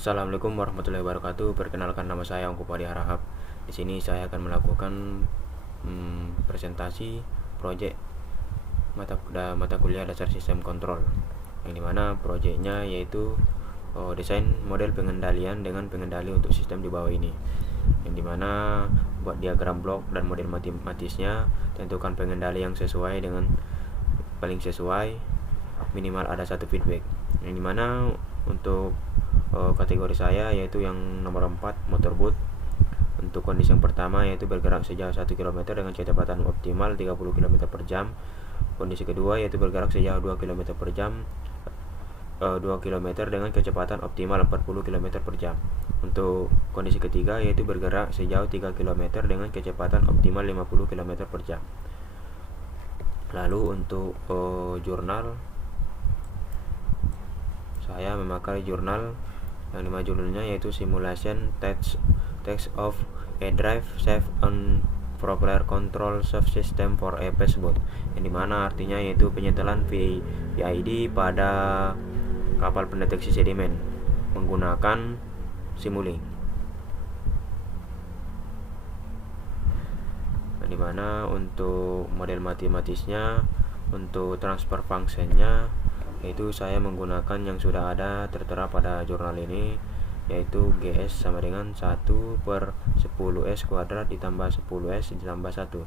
Assalamualaikum warahmatullahi wabarakatuh. Perkenalkan, nama saya Ongko Padi Harahap. Di sini saya akan melakukan presentasi proyek mata kuliah dasar sistem kontrol, yang dimana proyeknya yaitu desain model pengendalian dengan pengendali untuk sistem di bawah ini, yang dimana buat diagram blok dan model matematisnya, tentukan pengendali yang sesuai dengan paling sesuai, minimal ada satu feedback, yang dimana untuk kategori saya yaitu yang nomor 4, motorboat. Untuk kondisi yang pertama yaitu bergerak sejauh 1 km dengan kecepatan optimal 30 km per jam. Kondisi kedua yaitu bergerak sejauh 2 km per jam 2 km dengan kecepatan optimal 40 km per jam. Untuk kondisi ketiga yaitu bergerak sejauh 3 km dengan kecepatan optimal 50 km per jam. Lalu untuk jurnal, saya memakai jurnal yang 5 judulnya yaitu Simulation Text of a Drive Safe on Propeller Control Subsystem for a Passboat, yang dimana artinya yaitu penyetelan PID pada kapal pendeteksi sedimen menggunakan Simulink, yang dimana untuk model matematisnya, untuk transfer functionnya yaitu saya menggunakan yang sudah ada tertera pada jurnal ini, yaitu GS sama dengan 1/10S kuadrat ditambah 10S ditambah 1.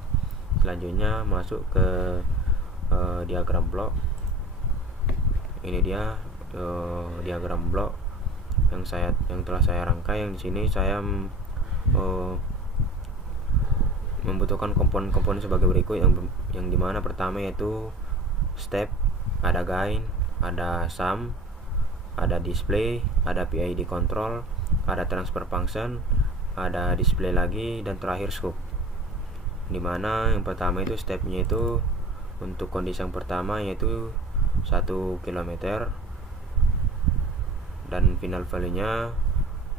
Selanjutnya masuk ke diagram blok. Ini dia diagram blok yang telah saya rangkai. Yang di sini saya membutuhkan komponen-komponen sebagai berikut, yang dimana pertama yaitu step, ada gain, ada sum, ada display, ada PID control, ada transfer function, ada display lagi, dan terakhir scope. Dimana yang pertama itu stepnya itu untuk kondisi yang pertama yaitu 1 km dan final value nya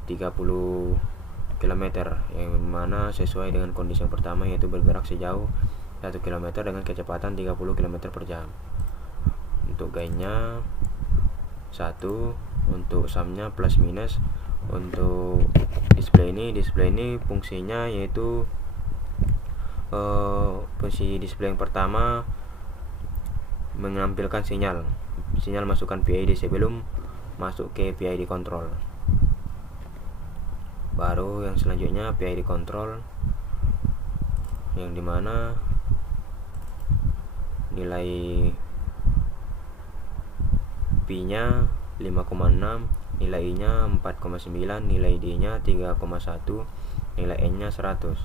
30 km, yang mana sesuai dengan kondisi yang pertama yaitu bergerak sejauh 1 km dengan kecepatan 30 km per jam. Untuk gainnya 1, untuk sumnya plus minus. Untuk display ini fungsinya yaitu fungsi display yang pertama menampilkan sinyal masukkan PID sebelum masuk ke PID control. Baru yang selanjutnya PID control, yang dimana nilai P nya 5,6, nilai I nya 4,9, nilai D nya 3,1, nilai N nya 100.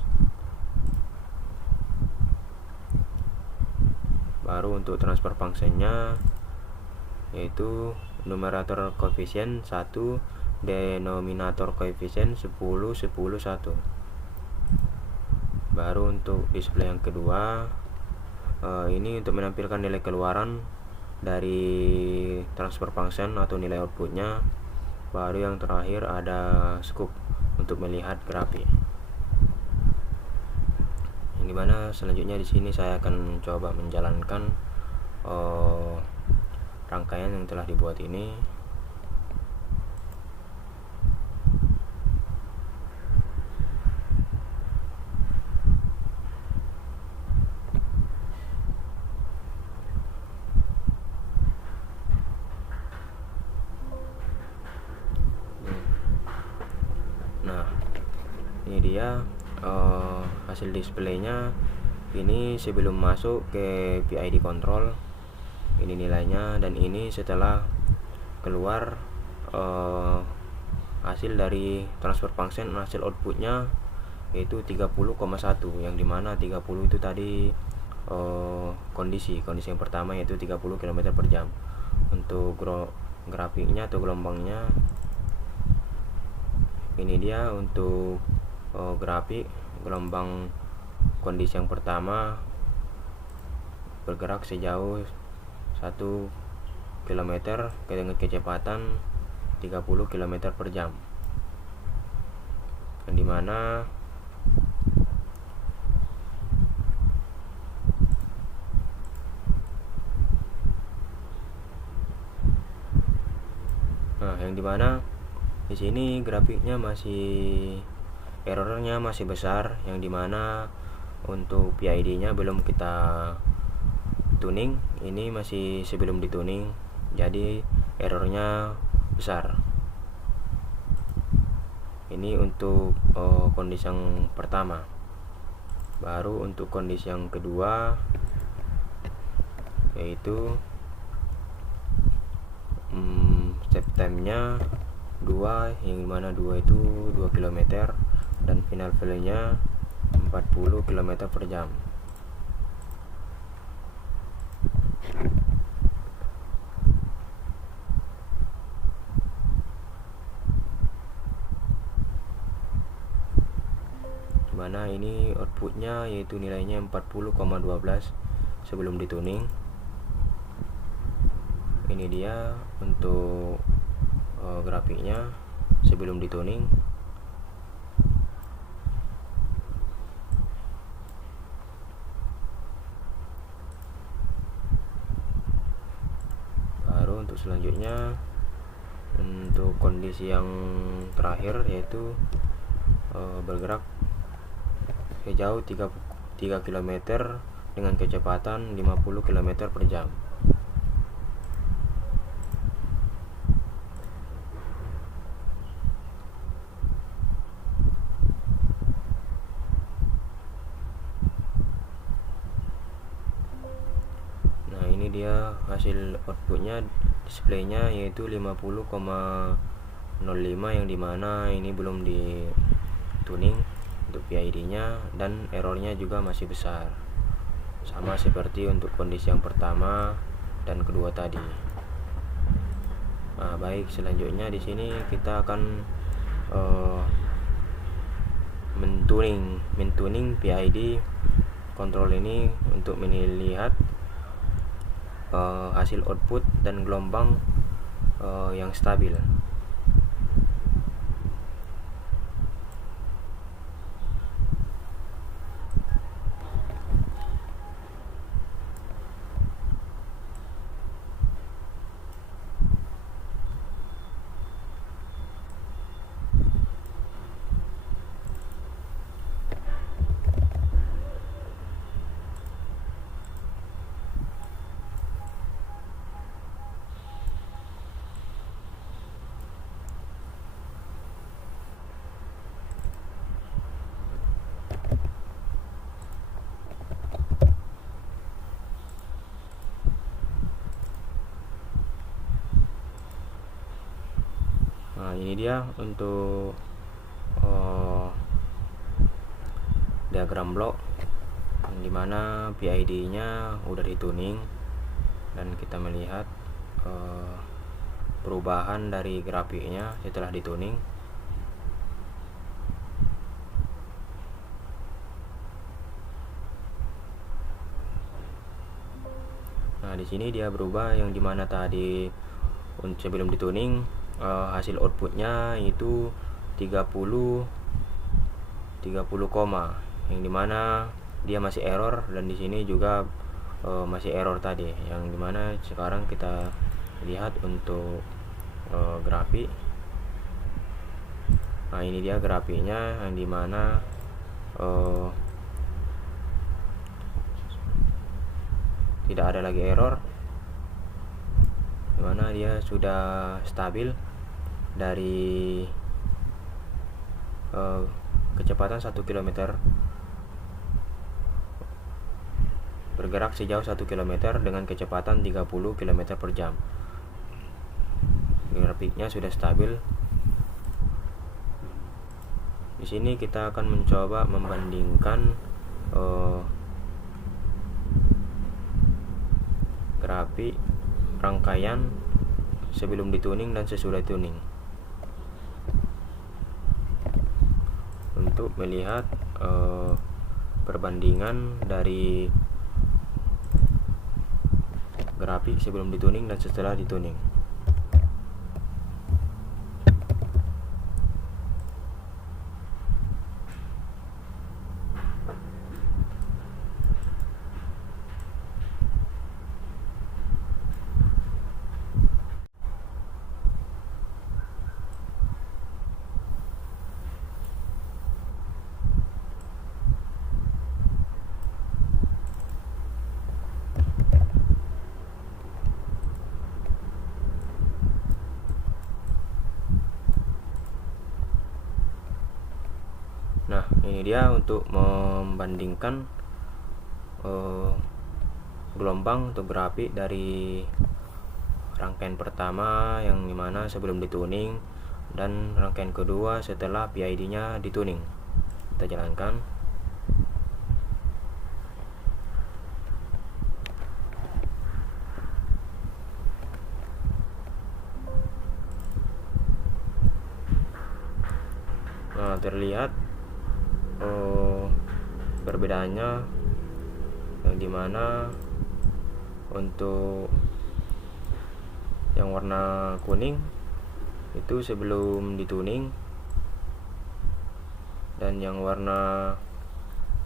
Baru untuk transfer function-nya yaitu numerator koefisien 1, denominator koefisien 10, 10, 1. Baru untuk display yang kedua, ini untuk menampilkan nilai keluaran dari transfer function atau nilai outputnya. Baru yang terakhir ada scope untuk melihat grafik, yang dimana selanjutnya di sini saya akan coba menjalankan rangkaian yang telah dibuat ini. Nah, ini dia hasil displaynya. Ini sebelum masuk ke PID control, ini nilainya, dan ini setelah keluar hasil dari transfer function, hasil outputnya yaitu 30,1, yang dimana 30 itu tadi kondisi yang pertama yaitu 30 km per jam. Untuk grafiknya atau gelombangnya, ini dia untuk grafik gelombang kondisi yang pertama bergerak sejauh 1 km dengan kecepatan 30 km per jam, yang dimana Di sini grafiknya errornya masih besar, yang dimana untuk PID-nya belum kita tuning. Ini masih sebelum dituning, jadi errornya besar. Ini untuk kondisi yang pertama. Baru untuk kondisi yang kedua, yaitu step time-nya 2, yang mana 2 itu 2 km, dan final value-nya 40 km per jam. Mana ini outputnya yaitu nilainya 40,12 sebelum dituning. Ini dia untuk grafiknya sebelum dituning. Baru untuk selanjutnya, untuk kondisi yang terakhir, yaitu bergerak sejauh 3 km dengan kecepatan 50 km per jam. Nah, ini dia hasil outputnya, displaynya yaitu 50,05, yang dimana ini belum dituning untuk PID-nya, dan errornya juga masih besar, sama seperti untuk kondisi yang pertama dan kedua tadi. Nah, baik, selanjutnya di sini kita akan mentuning PID kontrol ini untuk melihat hasil output dan gelombang yang stabil. Nah, ini dia untuk diagram blok, dimana PID-nya udah dituning, dan kita melihat perubahan dari grafiknya setelah dituning. Nah, di sini dia berubah, yang dimana tadi sebelum dituning hasil outputnya itu 30, yang dimana dia masih error, dan di sini juga masih error tadi, yang dimana sekarang kita lihat untuk grafik. Nah, ini dia grafiknya, yang dimana tidak ada lagi error, dimana dia sudah stabil dari kecepatan 1 km, bergerak sejauh 1 km dengan kecepatan 30 km per jam. Grafiknya sudah stabil. Di sini kita akan mencoba membandingkan grafik rangkaian sebelum dituning dan sesudah tuning, untuk melihat perbandingan dari grafik sebelum dituning dan setelah dituning. Ini dia untuk membandingkan gelombang atau grafik dari rangkaian pertama yang dimana sebelum dituning dan rangkaian kedua setelah PID nya dituning. Kita jalankan. Nah, terlihat perbedaannya yang dimana untuk yang warna kuning itu sebelum dituning dan yang warna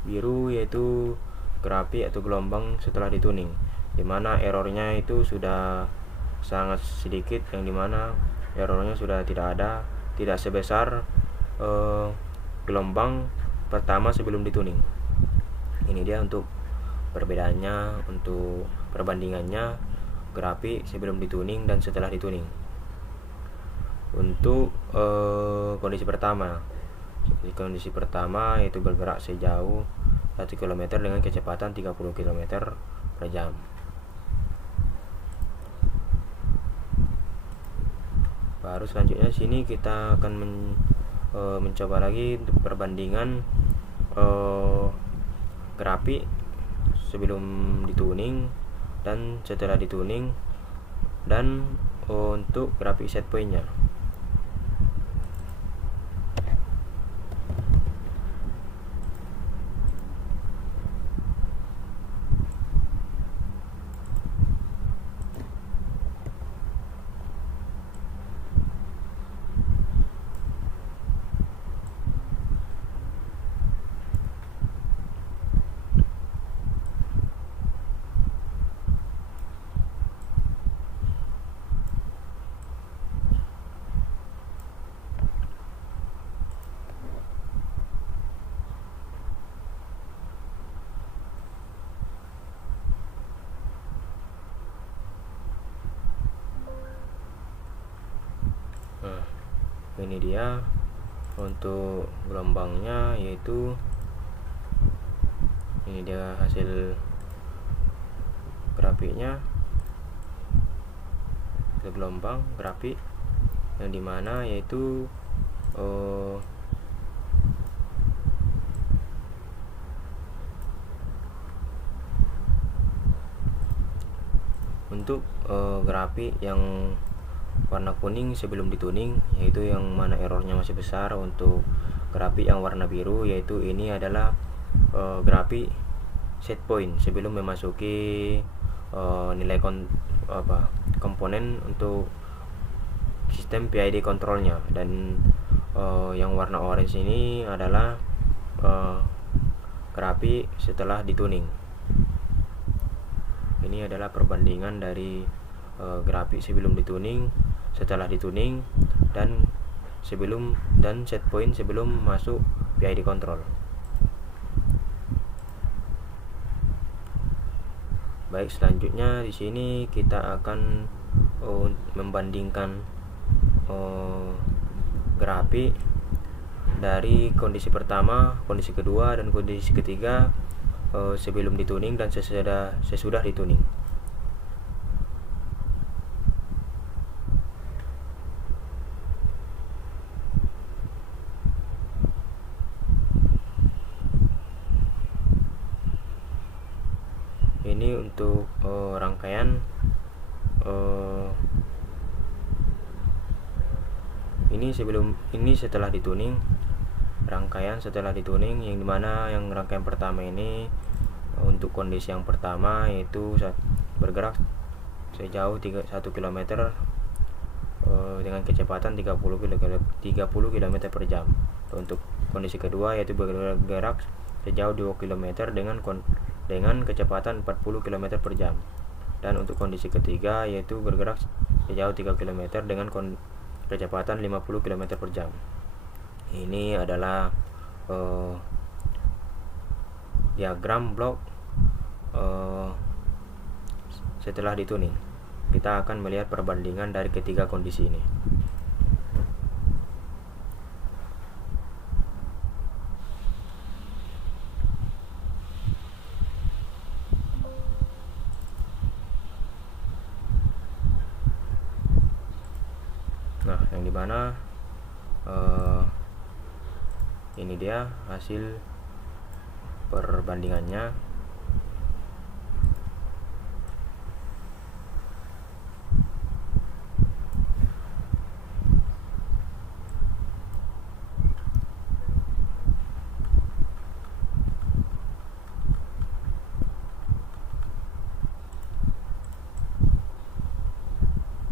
biru yaitu grafik atau gelombang setelah dituning, dimana errornya itu sudah sangat sedikit, yang dimana errornya sudah tidak sebesar gelombang pertama sebelum dituning. Ini dia untuk perbedaannya, untuk perbandingannya grafik sebelum dituning dan setelah dituning. Untuk kondisi pertama yaitu bergerak sejauh 1 km dengan kecepatan 30 km per jam. Baru selanjutnya sini kita akan mencoba lagi untuk perbandingan grafik sebelum dituning dan setelah dituning, dan untuk grafik set point-nya. Nah, ini dia untuk gelombangnya, yaitu ini dia hasil grafiknya, gelombang grafik yang dimana yaitu untuk grafik yang warna kuning sebelum dituning, yaitu yang mana errornya masih besar. Untuk grafik yang warna biru, yaitu ini adalah grafik set point sebelum memasuki nilai komponen untuk sistem PID kontrolnya. Dan yang warna orange ini adalah grafik setelah dituning. Ini adalah perbandingan dari grafik sebelum dituning, setelah dituning, dan set point sebelum masuk PID control. Baik, selanjutnya di sini kita akan membandingkan grafik dari kondisi pertama, kondisi kedua, dan kondisi ketiga sebelum dituning dan sesudah dituning. Ini untuk rangkaian ini setelah dituning, rangkaian setelah dituning, yang dimana yang rangkaian pertama ini untuk kondisi yang pertama yaitu bergerak sejauh 1 km dengan kecepatan 30 km per jam. Untuk kondisi kedua yaitu bergerak sejauh 2 km dengan kecepatan 40 km per jam. Dan untuk kondisi ketiga yaitu bergerak sejauh 3 km dengan kecepatan 50 km per jam. Ini adalah diagram blok setelah dituning. Kita akan melihat perbandingan dari ketiga kondisi ini. yang dimana ini dia hasil perbandingannya.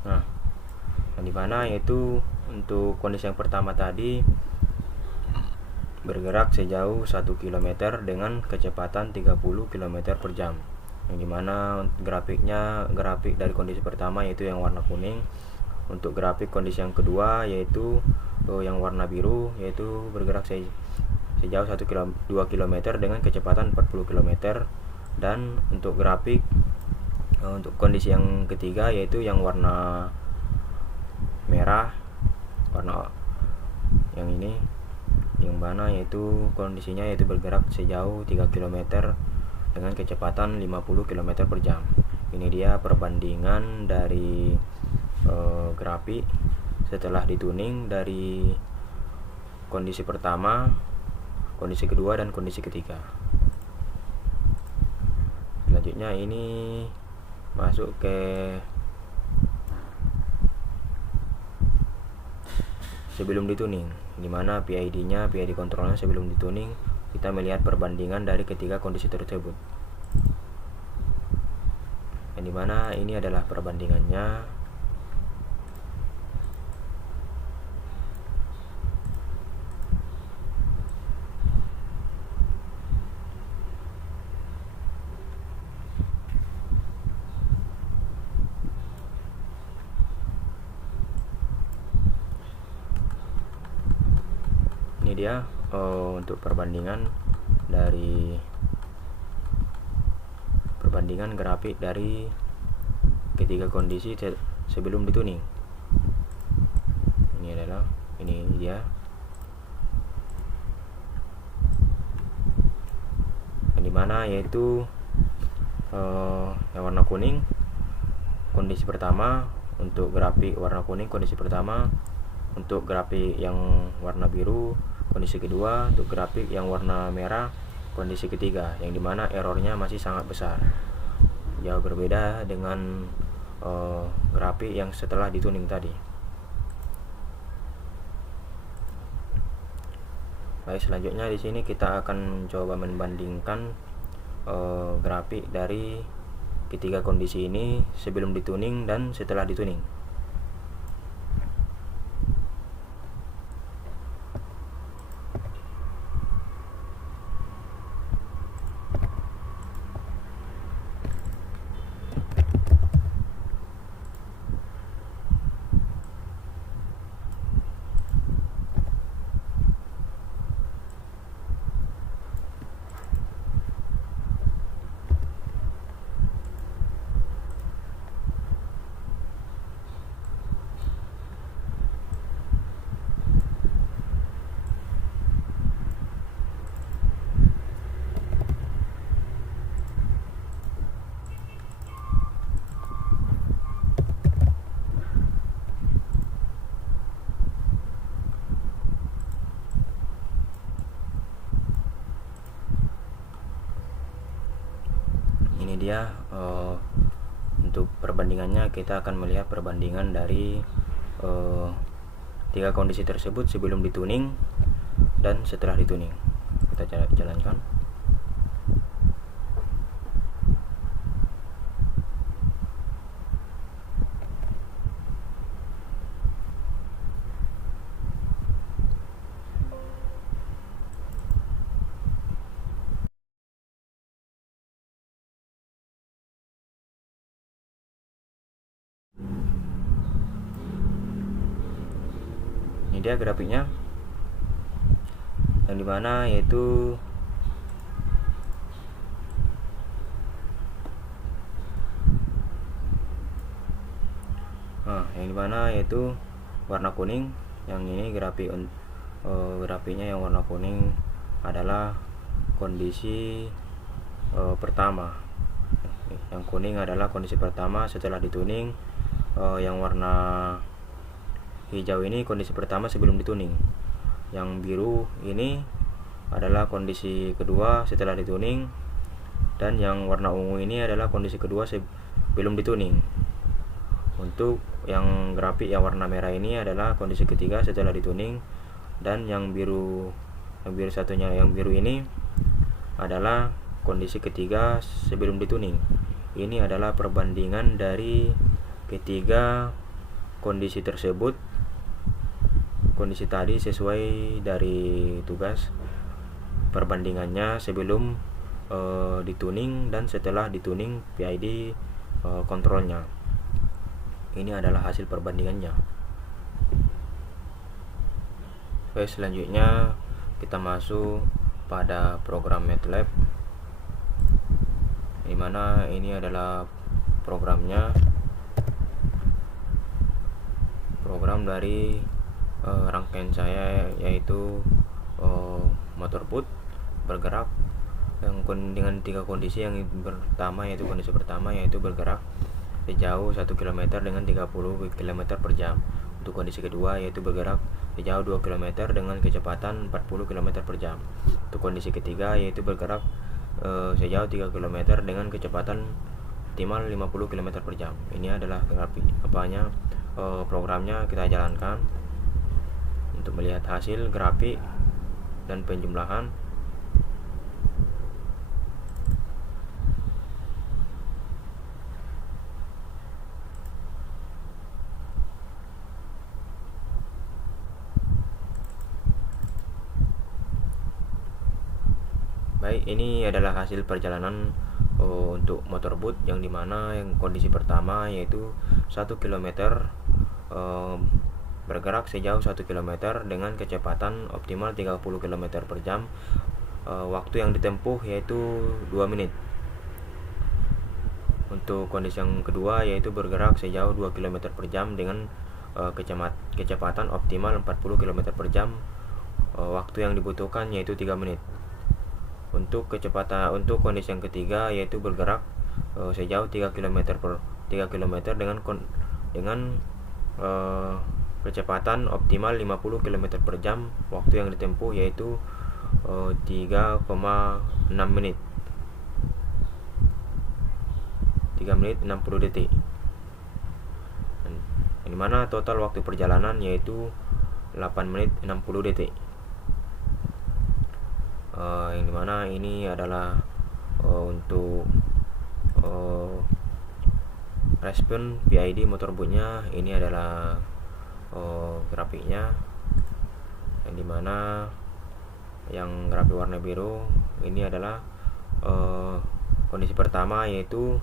Nah, yang dimana yaitu untuk kondisi yang pertama tadi bergerak sejauh 1 km dengan kecepatan 30 km per jam, yang dimana grafik dari kondisi pertama yaitu yang warna kuning. Untuk grafik kondisi yang kedua yaitu yang warna biru, yaitu bergerak sejauh 2 km dengan kecepatan 40 km. Dan untuk grafik untuk kondisi yang ketiga yaitu yang warna merah, warna yang ini, yang mana yaitu kondisinya yaitu bergerak sejauh 3 km dengan kecepatan 50 km per jam. Ini dia perbandingan dari grafik setelah dituning dari kondisi pertama, kondisi kedua, dan kondisi ketiga. Selanjutnya ini masuk ke sebelum dituning, dimana PID kontrolnya sebelum dituning. Kita melihat perbandingan dari ketiga kondisi tersebut, yang dimana ini adalah perbandingannya. Ini dia untuk perbandingan grafik dari ketiga kondisi sebelum dituning. Ini dia, yang dimana yaitu yang warna kuning kondisi pertama. Untuk grafik warna kuning kondisi pertama. Untuk grafik yang warna biru kondisi kedua. Untuk grafik yang warna merah kondisi ketiga, yang dimana errornya masih sangat besar, jauh berbeda dengan grafik yang setelah dituning tadi. Baik, selanjutnya di sini kita akan mencoba membandingkan grafik dari ketiga kondisi ini sebelum dituning dan setelah dituning. Ini dia untuk perbandingannya. Kita akan melihat perbandingan dari tiga kondisi tersebut sebelum dituning dan setelah dituning. Kita jalankan. Ini dia grafiknya, yang dimana yaitu warna kuning. Yang ini grafiknya yang warna kuning adalah kondisi pertama. Yang kuning adalah kondisi pertama setelah dituning. Yang warna hijau ini kondisi pertama sebelum dituning, yang biru ini adalah kondisi kedua setelah dituning, dan yang warna ungu ini adalah kondisi kedua sebelum dituning. Untuk yang grafik yang warna merah ini adalah kondisi ketiga setelah dituning, dan yang biru ini adalah kondisi ketiga sebelum dituning. Ini adalah perbandingan dari ketiga kondisi tersebut, kondisi tadi sesuai dari tugas perbandingannya sebelum dituning dan setelah dituning PID kontrolnya. Ini adalah hasil perbandingannya. Oke, selanjutnya kita masuk pada program MATLAB, dimana ini adalah programnya, program dari rangkaian saya, yaitu motorboat bergerak dengan tiga kondisi. Yang pertama yaitu bergerak sejauh 1 km dengan 30 km per jam. Untuk kondisi kedua yaitu bergerak sejauh 2 km dengan kecepatan 40 km per jam. Untuk kondisi ketiga yaitu bergerak sejauh 3 km dengan kecepatan optimal 50 km per jam. Ini adalah grafik programnya. Kita jalankan untuk melihat hasil grafik dan penjumlahan. Baik, ini adalah hasil perjalanan untuk motorboat, yang dimana yang kondisi pertama yaitu 1 km bergerak sejauh 1 km dengan kecepatan optimal 30 km per jam. Waktu yang ditempuh yaitu 2 menit. Untuk kondisi yang kedua yaitu bergerak sejauh 2 km per jam dengan kecepatan optimal 40 km per jam. Waktu yang dibutuhkan yaitu 3 menit. Untuk kondisi yang ketiga yaitu bergerak sejauh 3 km dengan kecepatan optimal 50 km per jam. Waktu yang ditempuh yaitu 3,6 menit. 3 menit 60 detik. Di mana total waktu perjalanan yaitu 8 menit 60 detik. Yang dimana ini adalah untuk respon PID motorboatnya. Ini adalah grafiknya, yang dimana yang grafik warna biru ini adalah kondisi pertama yaitu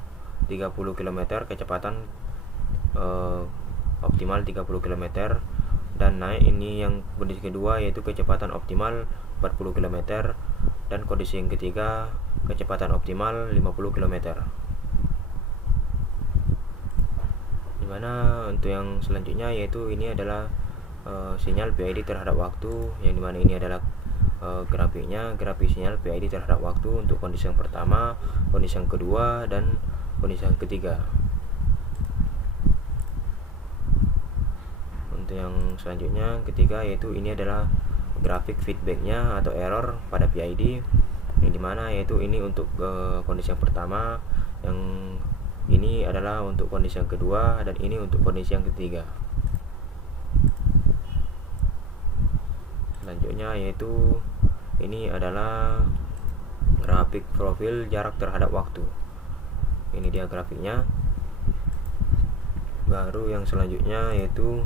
30 km kecepatan optimal 30 km, dan naik ini yang kondisi kedua yaitu kecepatan optimal 40 km, dan kondisi yang ketiga kecepatan optimal 50 km. Dimana untuk yang selanjutnya yaitu ini adalah sinyal PID terhadap waktu, yang dimana ini adalah grafiknya, grafik sinyal PID terhadap waktu untuk kondisi yang pertama, kondisi yang kedua, dan kondisi yang ketiga. Untuk yang selanjutnya ketiga yaitu ini adalah grafik feedbacknya atau error pada PID, yang dimana yaitu ini untuk kondisi yang pertama, yang ini adalah untuk kondisi yang kedua, dan ini untuk kondisi yang ketiga. Selanjutnya yaitu ini adalah grafik profil jarak terhadap waktu. Ini dia grafiknya. Baru yang selanjutnya yaitu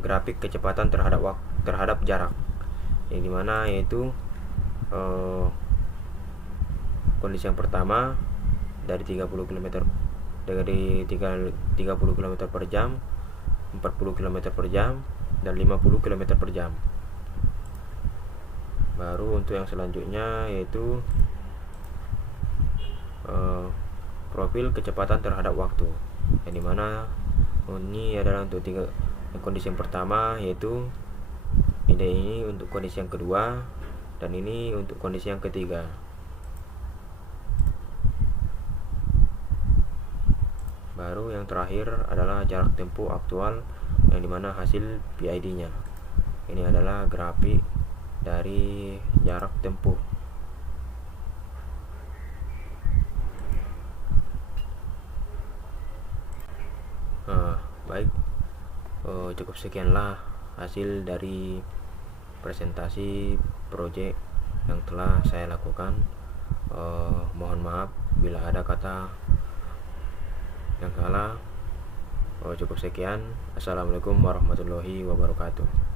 grafik kecepatan terhadap jarak, yang dimana yaitu kondisi yang pertama dari 30 km per jam, 40 km per jam, dan 50 km per jam. Baru untuk yang selanjutnya yaitu profil kecepatan terhadap waktu, yang dimana ini adalah untuk kondisi yang pertama yaitu ini untuk kondisi yang kedua, dan ini untuk kondisi yang ketiga. Baru yang terakhir adalah jarak tempuh aktual, yang dimana hasil PID nya ini adalah grafik dari jarak tempuh. Baik, cukup sekianlah hasil dari presentasi project yang telah saya lakukan. Mohon maaf bila ada kata yang salah. Cukup sekian. Assalamualaikum warahmatullahi wabarakatuh.